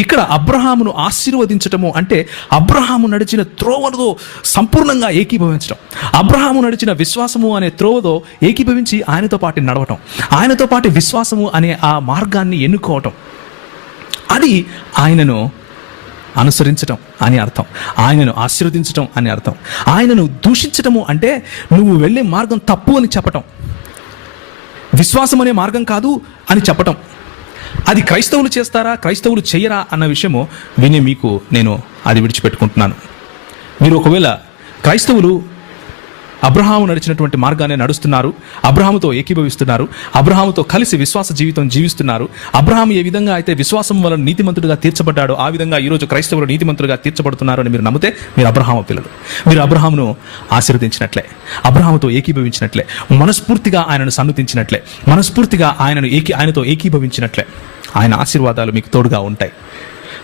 ఇక్కడ అబ్రహామును ఆశీర్వదించటము అంటే అబ్రహాము నడిచిన త్రోవలో సంపూర్ణంగా ఏకీభవించడం, అబ్రహాము నడిచిన విశ్వాసము అనే త్రోవలో ఏకీభవించి ఆయనతో పాటు నడవటం, ఆయనతో పాటు విశ్వాసము అనే ఆ మార్గాన్ని ఎన్నుకోవటం, అది ఆయనను అనుసరించటం అని అర్థం, ఆయనను ఆశీర్వదించటం అని అర్థం. ఆయనను దూషించటము అంటే నువ్వు వెళ్ళే మార్గం తప్పు అని చెప్పటం, విశ్వాసం అనే మార్గం కాదు అని చెప్పటం. అది క్రైస్తవులు చేస్తారా, క్రైస్తవులు చేయరా అన్న విషయము విని మీకు నేను అది విడిచిపెట్టుకుంటున్నాను. మీరు ఒకవేళ క్రైస్తవులు అబ్రహాము నడిచినటువంటి మార్గాన్ని నడుస్తున్నారు, అబ్రహాముతో ఏకీభవిస్తున్నారు, అబ్రహాముతో కలిసి విశ్వాస జీవితం జీవిస్తున్నారు, అబ్రహాము ఏ విధంగా అయితే విశ్వాసం వలన నీతిమంతుడిగా తీర్చబడ్డాడో ఆ విధంగా ఈరోజు క్రైస్తవులు నీతిమంతులుగా తీర్చబడుతున్నారు అని మీరు నమ్మితే మీరు అబ్రహాము పిల్లలు. మీరు అబ్రహామును ఆశీర్వదించినట్లే, అబ్రహాముతో ఏకీభవించినట్లే, మనస్ఫూర్తిగా ఆయనను సన్నుతించినట్లే, మనస్ఫూర్తిగా ఆయనతో ఏకీభవించినట్లే ఆయన ఆశీర్వాదాలు మీకు తోడుగా ఉంటాయి.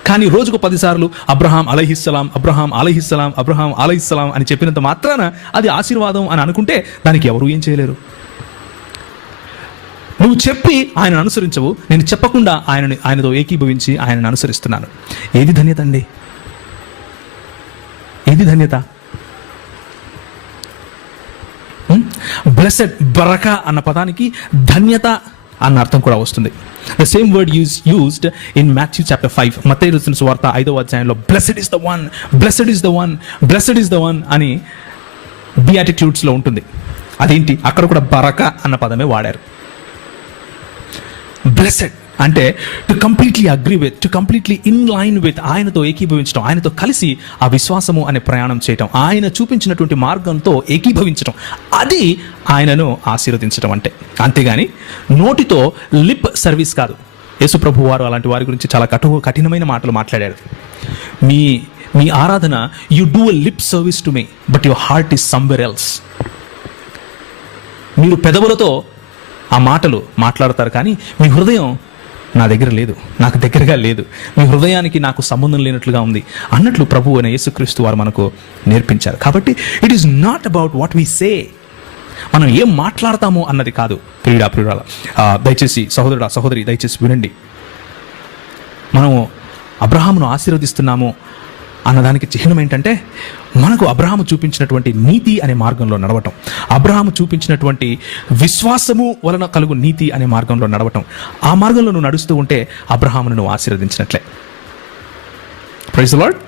కానీ రోజుకు 10 సార్లు అబ్రహాం అలైహిస్సలాం, అబ్రహాం అలైహిస్సలాం, అబ్రహాం అలైహిస్సలాం అని చెప్పినంత మాత్రాన అది ఆశీర్వాదం అని అనుకుంటే దానికి ఎవరు ఏం చేయలేరు. నువ్వు చెప్పి ఆయనను అనుసరించవు, నేను చెప్పకుండా ఆయనతో ఏకీభవించి ఆయనను అనుసరిస్తున్నాను. ఏది ధన్యత అండి? ఏది ధన్యత? బ్లెస్డ్, బరకా అన్న పదానికి ధన్యత అన్న అర్థం కూడా వస్తుంది. The same word used in Matthew chapter 5, మత్తయి రాసిన సువార్త 5వ అధ్యాయంలో blessed is the one, blessed is the one, blessed is the one అని బియాటిట్యూడ్స్ లో ఉంటుంది. అదేంటి? అక్కడ కూడా బరకా అన్న పదమే వాడారు. బ్లెస్డ్ అంటే to completely agree with, to completely in line with, ఆయనతో ఏకీభవించడం, ఆయనతో కలిసి ఆ విశ్వాసము అనే ప్రయాణం చేయటం, ఆయన చూపించినటువంటి మార్గంతో ఏకీభవించడం, అది ఆయనను ఆశీర్వదించడం అంటే. అంతేగాని నోటితో లిప్ సర్వీస్ కాదు. యేసు ప్రభు వారు అలాంటి వారి గురించి చాలా కఠినమైన మాటలు మాట్లాడారు. మీ ఆరాధన, you do a lip service to me but your heart is somewhere else. మీరు పెదవులతో ఆ మాటలు మాట్లాడతారు కానీ మీ హృదయం నా దగ్గర లేదు, నాకు దగ్గరగా లేదు, మీ హృదయానికి నాకు సంబంధం లేనట్లుగా ఉంది అన్నట్లు ప్రభువు అయిన యేసుక్రీస్తు వారు మనకు నేర్పించారు. కాబట్టి it is not about what we say, మనం ఏం మాట్లాడతాము అన్నది కాదు. ప్రియురాల దయచేసి సహోదరుడా సహోదరి దయచేసి వినండి. మనము అబ్రహామును ఆశీర్వదిస్తున్నాము అన్నదానికి చిహ్నం ఏంటంటే మనకు అబ్రహాము చూపించినటువంటి నీతి అనే మార్గంలో నడవటం, అబ్రహాము చూపించినటువంటి విశ్వాసము వలన కలుగు నీతి అనే మార్గంలో నడవటం. ఆ మార్గంలో నువ్వు నడుస్తూ ఉంటే అబ్రహామును నువ్వు ఆశీర్వదించినట్లే. Praise the lord.